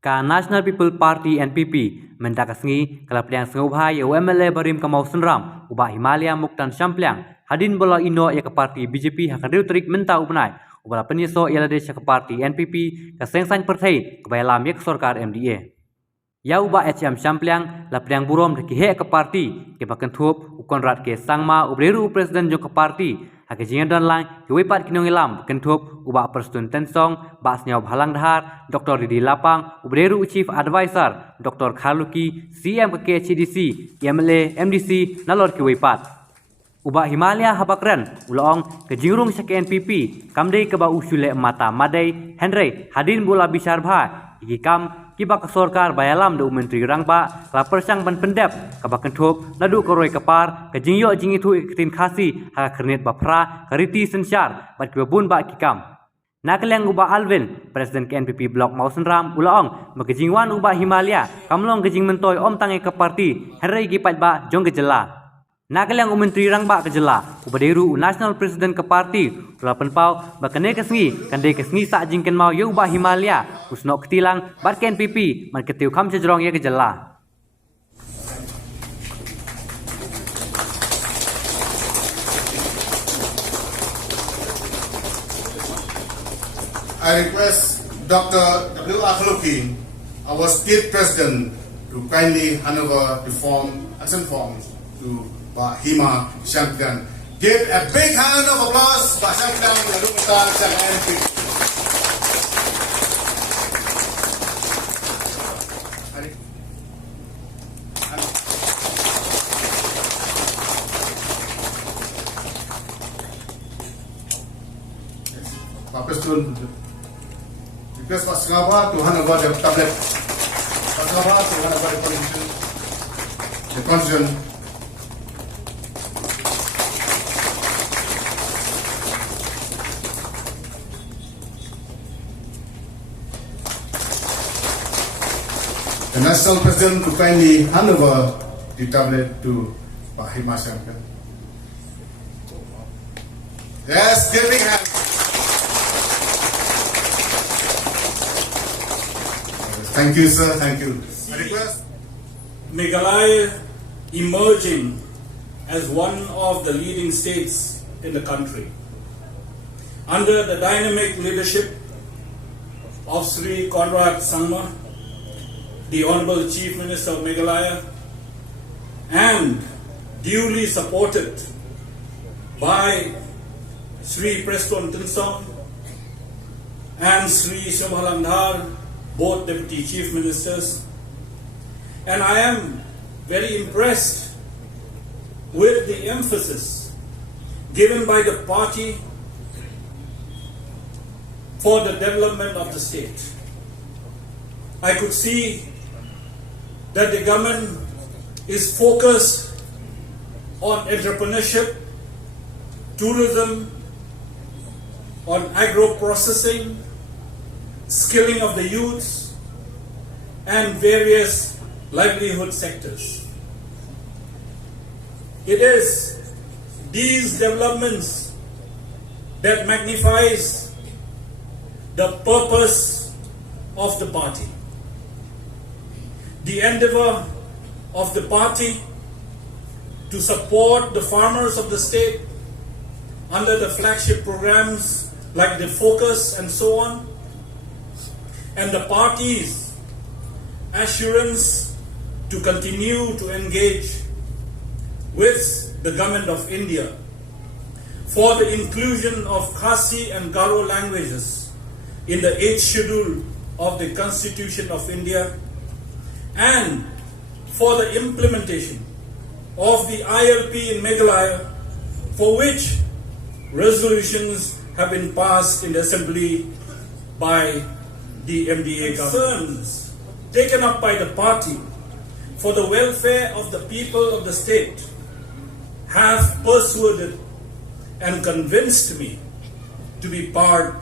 Ka National People Party NPP mendakasngi kalapliang sengubhai UMLA Barim Kamau Sunram ubah Himalaya Muktan Syampliang hadin bola Indo ya ke parti BJP hakadiu terik menta ubnai ubah penyeso ialah desa ke parti NPP ke sengsan pertai kebayalam ya ke sorkar MDA. Ya ubah HM Syampliang lapliang burom dekihe ke parti ke bakan thup ukon rat ke sangma ubreru presiden jo ke parti hake jingan dan lang ke wepat kinong ilam kentup ubah persutun tensong bas nyau halang dahar Dr. Didi Lapang ubreru chief advisor Dr. Khaluki CM ke KCDC MLA MDC nalor ke wepat ubah Himalaya habakran ulong ke jingrung sa NPP kamdei ke ba usule mata madai Henry hadin bola bisar bha ikam kiba ke sorkar bayalam do menteri rangba la persang ban pendep kaba kentup ladu koroi kapar ke jingyo jingitu iktin khasi ha kernet bapra kariti sensyar bat kebun ba kikam nakleng ubah Alvin presiden ke NPP blok Mausenram ulaong makejingwan ubah Himalaya kamlong kejing mentoy om tangai ke parti Henry gipat ba jong kejela nakleng menteri rangba kejela ubaderu national president ke parti ula penpau bakane kesngi kande kesngi sa jingken mau ye ubah Himalaya usnok ketilang bat ke NPP man ketiu kham sejrong ye kejela. I request Dr. W.R. Khaluki, our state president, to kindly hand over the action forms to Hima Syampliang. Give a big hand of applause for Syampliang lalu kita sang NP. Pak Presiden, request Pak Sengaba to hand over the tablet. Pak Sengaba to hand over the constitution. The National President to kindly hand over the tablet to Pak Hima Syampliang. Yes, give big hand. Thank you, sir. Thank you. I request Meghalaya emerging as one of the leading states in the country under the dynamic leadership of Sri Conrad Sangma, the Honorable Chief Minister of Meghalaya, and duly supported by Sri Preston Tinsong and Sri Shobhalandhar, both Deputy Chief Ministers. And I am very impressed with the emphasis given by the party for the development of the state. I could see that the government is focused on entrepreneurship, tourism, on agro-processing, skilling of the youths, and various livelihood sectors. It is these developments that magnifies the purpose of the party. The endeavor of the party to support the farmers of the state under the flagship programs like the Focus and so on, and the party's assurance to continue to engage with the government of India for the inclusion of Khasi and Garo languages in the 8th schedule of the Constitution of India, and for the implementation of the ILP in Meghalaya, for which resolutions have been passed in the Assembly by the MDA government. Concerns taken up by the party for the welfare of the people of the state have persuaded and convinced me to be part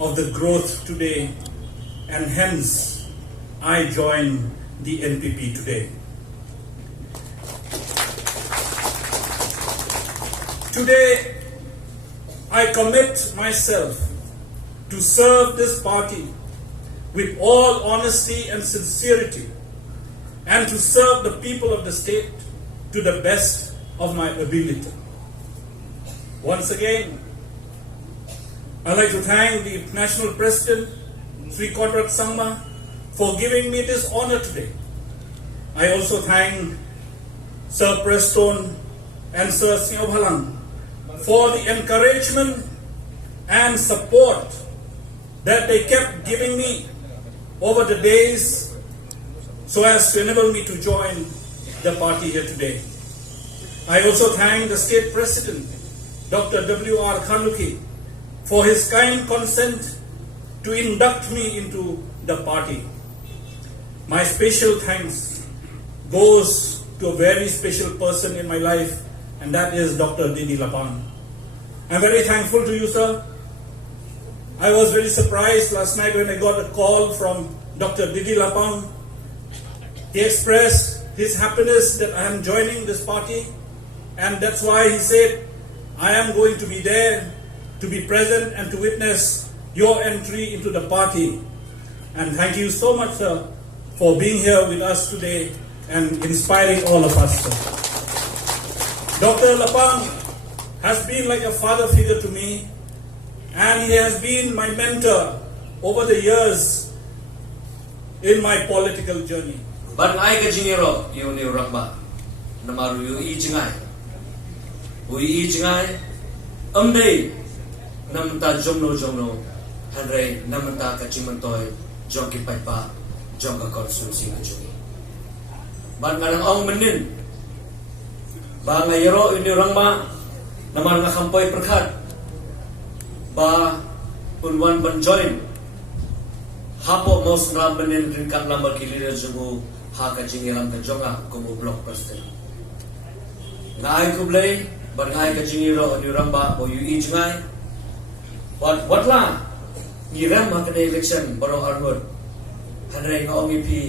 of the growth today, and hence I join the NPP today. Today, I commit myself to serve this party with all honesty and sincerity, and to serve the people of the state to the best of my ability. Once again, I'd like to thank the National President, Sri Konrad Sangma, for giving me this honor today. I also thank Sir Preston and Sir Siobhalang for the encouragement and support that they kept giving me over the days so as to enable me to join the party here today. I also thank the State President, Dr. W.R. Khanuki, for his kind consent to induct me into the party. My special thanks goes to a very special person in my life, and that is Dr. Didi Lapang. I'm very thankful to you, sir. I was very surprised last night when I got a call from Dr. Didi Lapang. He expressed his happiness that I am joining this party, and that's why he said, I am going to be there to be present and to witness your entry into the party. And thank you so much, sir, for being here with us today and inspiring all of us, sir. Dr. Lapang has been like a father figure to me, and he has been my mentor over the years in my political journey. But I get jingero you ni ramba namaru you ijingai we ijingai amdei namta jomno hanre namta kachimantoy jonki paipa jonga konsusi ngajui but ngarang ong menin ba ngayero ini ramba namar ngakampoy perkhat ba unwan ban join hapo mos na menin ringkang lambar kilir jugu haka jingiram ka jonga como block president ngai kublay bar ngai ka jingiro ni ramba o yu ijngai what la ni ram ha ka election baro armod hanre ngongi pi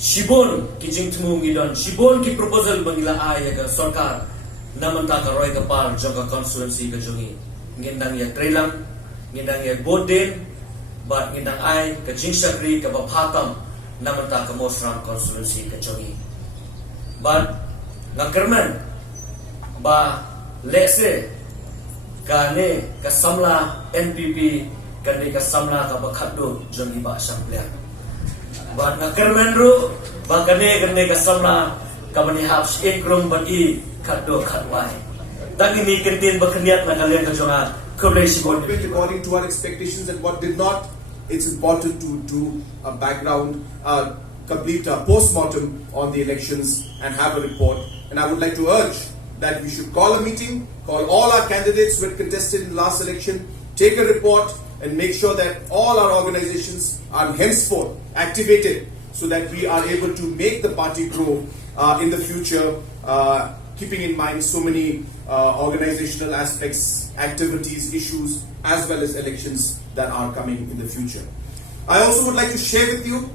shibon ki jingtmu ngi don shibon ki proposal bangila ay ka sarkar namanta ka roy ka par jonga constituency ka jongi ngendang ya trelang ngendang ya boden but ngindang ay ka jingsakri ka baphatam namanta ka Mosram constituency ka chongi but ngakerman ba lese kane ka samla NPP kane ka samla ka bakhaddo jongi ba samplya but ngakerman ru ba kane ka samla ka bani haps ekrum bagi khaddo khatwai dagini kentin bakhniat na kalian ka jonga according to our expectations and what did not. It's important to do a background, complete a post-mortem on the elections and have a report. And I would like to urge that we should call a meeting, call all our candidates who had contested in the last election, take a report and make sure that all our organizations are henceforth activated so that we are able to make the party grow in the future, keeping in mind so many organizational aspects, activities, issues, as well as elections that are coming in the future. I also would like to share with you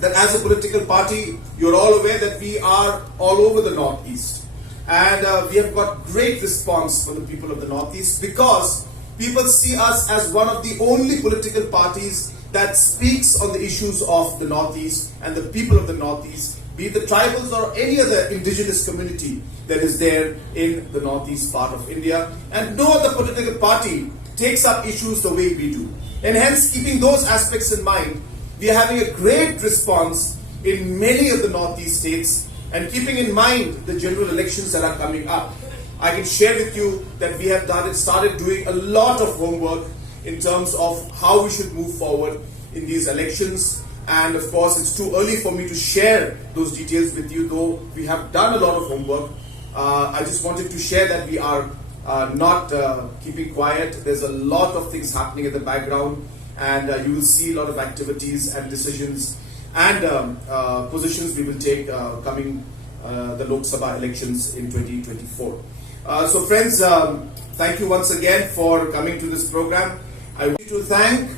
that as a political party, you're all aware that we are all over the Northeast. And we have got great response from the people of the Northeast because people see us as one of the only political parties that speaks on the issues of the Northeast and the people of the Northeast, be it the tribals or any other indigenous community that is there in the Northeast part of India. And no other political party takes up issues the way we do. And hence, keeping those aspects in mind, we are having a great response in many of the Northeast states, and keeping in mind the general elections that are coming up. I can share with you that we have started doing a lot of homework in terms of how we should move forward in these elections. And of course, it's too early for me to share those details with you, though we have done a lot of homework. I just wanted to share that we are not keeping quiet. There's a lot of things happening in the background, and you will see a lot of activities and decisions and positions we will take coming the Lok Sabha elections in 2024. So friends, thank you once again for coming to this program. I want to thank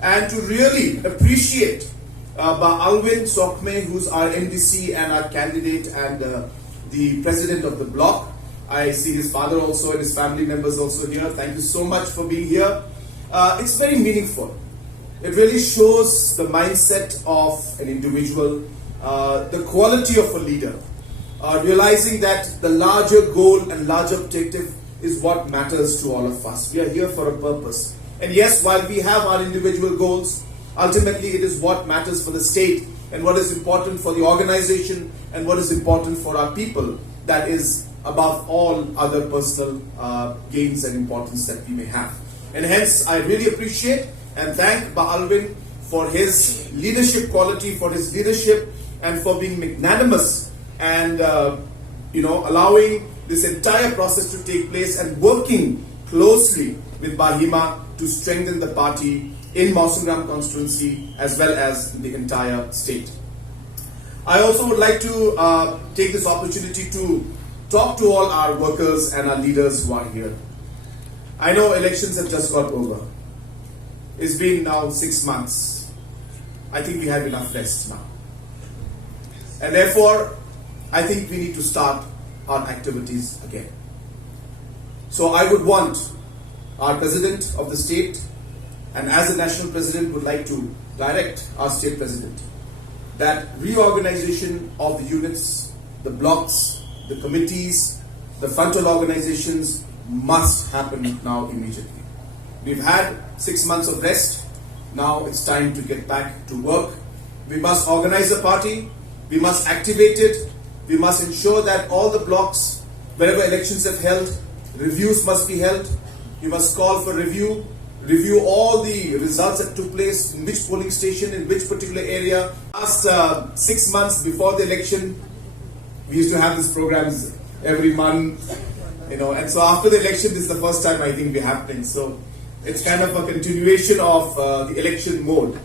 and to really appreciate Alvin Sokme, who's our MDC and our candidate and the president of the bloc. I see his father also and his family members also here. Thank you so much for being here. It's very meaningful It really shows the mindset of an individual, the quality of a leader, realizing that the larger goal and larger objective is what matters to all of us. We are here for a purpose. And yes, while we have our individual goals, ultimately it is what matters for the state and what is important for the organization and what is important for our people that is above all other personal gains and importance that we may have. And hence, I really appreciate and thank Alvin for his leadership quality, for his leadership, and for being magnanimous and allowing this entire process to take place and working closely with Bahima to strengthen the party in Mawsyngram constituency as well as in the entire state. I also would like to take this opportunity to talk to all our workers and our leaders who are here. I know elections have just got over. It's been now 6 months. I think we have enough rest now. And therefore, I think we need to start our activities again. So I would want our President of the state, and as a national president would like to direct our state president, that reorganization of the units, the blocks, the committees, the frontal organizations must happen now immediately. We've had 6 months of rest. Now it's time to get back to work. We must organize a party. We must activate it. We must ensure that all the blocks, wherever elections have held, reviews must be held. You must call for review all the results that took place, in which polling station, in which particular area. Last 6 months before the election, we used to have these programs every month, and so after the election, this is the first time I think we're happening. So it's kind of a continuation of the election mode.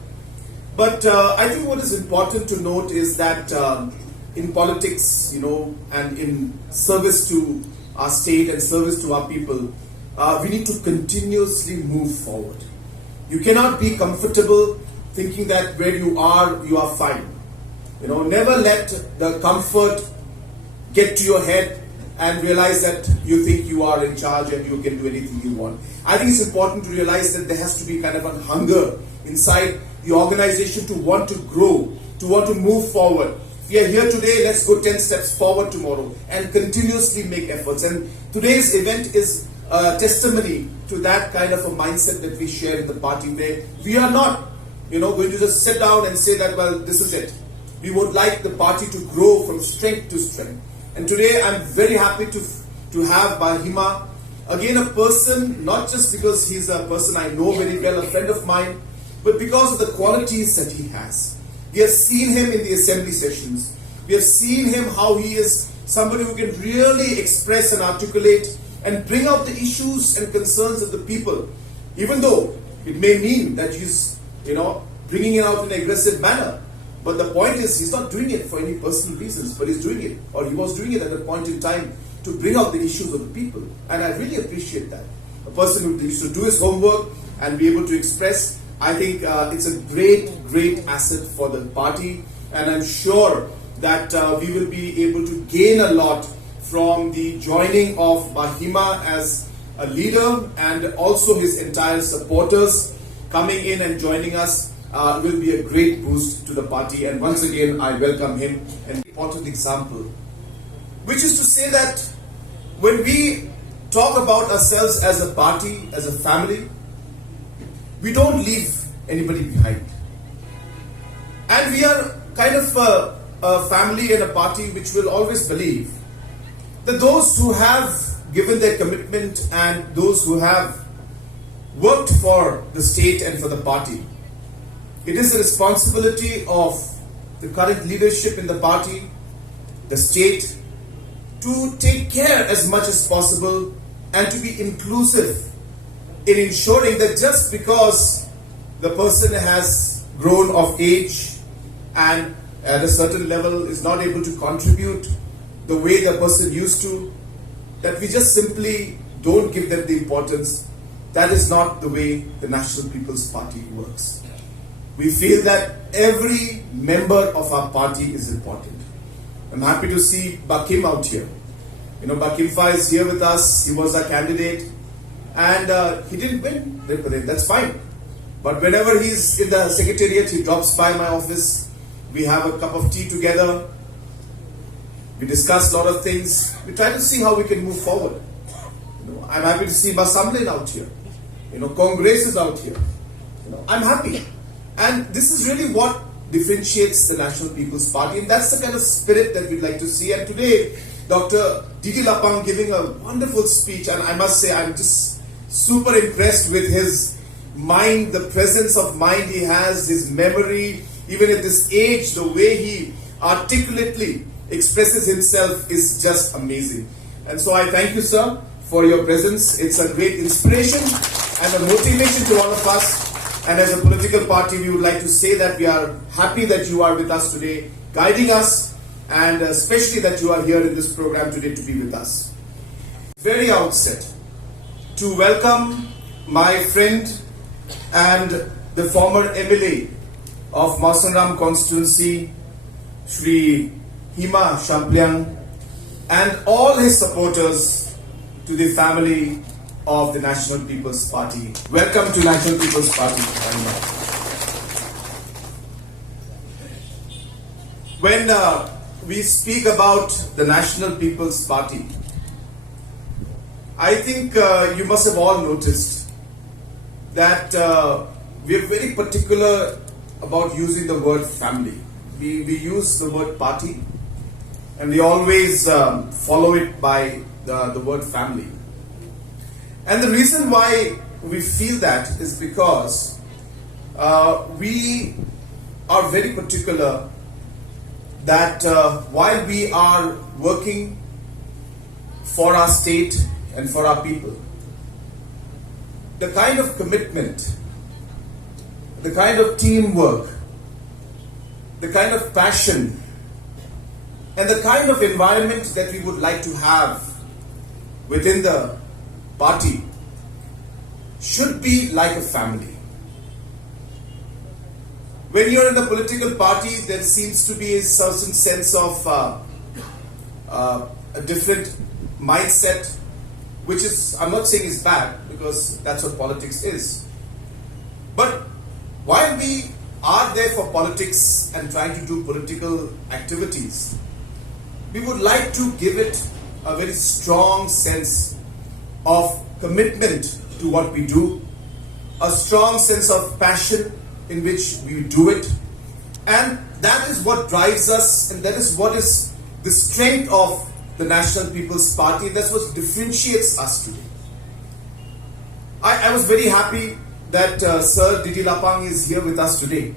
But I think what is important to note is that in politics, and in service to our state and service to our people, we need to continuously move forward. You cannot be comfortable thinking that where you are fine. Never let the comfort get to your head and realize that you think you are in charge and you can do anything you want. I think it's important to realize that there has to be kind of a hunger inside the organization to want to grow, to want to move forward. If we are here today, let's go 10 steps forward tomorrow and continuously make efforts. And today's event is a testimony to that kind of a mindset that we share in the party, where we are not, going to just sit down and say that, well, this is it. We would like the party to grow from strength to strength. And today I'm very happy to have Bahima, again a person, not just because he's a person I know very well, a friend of mine, but because of the qualities that he has. We have seen him in the assembly sessions. We have seen him how he is somebody who can really express and articulate and bring out the issues and concerns of the people, even though it may mean that he's, bringing it out in an aggressive manner. But the point is, he's not doing it for any personal reasons, but he's doing it, or he was doing it at a point in time to bring out the issues of the people. And I really appreciate that. A person who used to do his homework and be able to express, I think it's a great asset for the party. And I'm sure that we will be able to gain a lot from the joining of Bahima as a leader, and also his entire supporters coming in and joining us. Will be a great boost to the party, and once again I welcome him. An important example, which is to say that when we talk about ourselves as a party, as a family, we don't leave anybody behind. And we are kind of a family and a party which will always believe that those who have given their commitment and those who have worked for the state and for the party, it is the responsibility of the current leadership in the party, the state, to take care as much as possible and to be inclusive in ensuring that just because the person has grown of age and at a certain level is not able to contribute the way the person used to, that we just simply don't give them the importance. That is not the way the National People's Party works. We feel that every member of our party is important. I'm happy to see Bakim out here. Bakim Fa is here with us. He was our candidate and he didn't win. That's fine. But whenever he's in the secretariat, he drops by my office. We have a cup of tea together. We discuss a lot of things. We try to see how we can move forward. I'm happy to see Basamlin out here. Congress is out here. I'm happy. And this is really what differentiates the National People's Party, and that's the kind of spirit that we'd like to see. And today, Dr. Didi Lapang giving a wonderful speech, and I must say I'm just super impressed with his mind, the presence of mind he has, his memory, even at this age, the way he articulately expresses himself is just amazing. And so I thank you, sir, for your presence. It's a great inspiration and a motivation to all of us. And as a political party, we would like to say that we are happy that you are with us today, guiding us, and especially that you are here in this program today to be with us. Very outset, to welcome my friend and the former MLA of Mawsynram constituency, Shri Hima Shampliang, and all his supporters to the family of the National People's Party. Welcome to National People's Party. When we speak about the National People's Party, I think you must have all noticed that we are very particular about using the word family. We use the word party, and we always follow it by the word family. And the reason why we feel that is because we are very particular that while we are working for our state and for our people, the kind of commitment, the kind of teamwork, the kind of passion, and the kind of environment that we would like to have within the party should be like a family. When you're in a political party, there seems to be a certain sense of a different mindset, which is, I'm not saying is bad, because that's what politics is. But while we are there for politics and trying to do political activities, we would like to give it a very strong sense of commitment to what we do, a strong sense of passion in which we do it, and that is what drives us, and that is what is the strength of the National People's Party. That's what differentiates us today. I was very happy that Sir Didi Lapang is here with us today.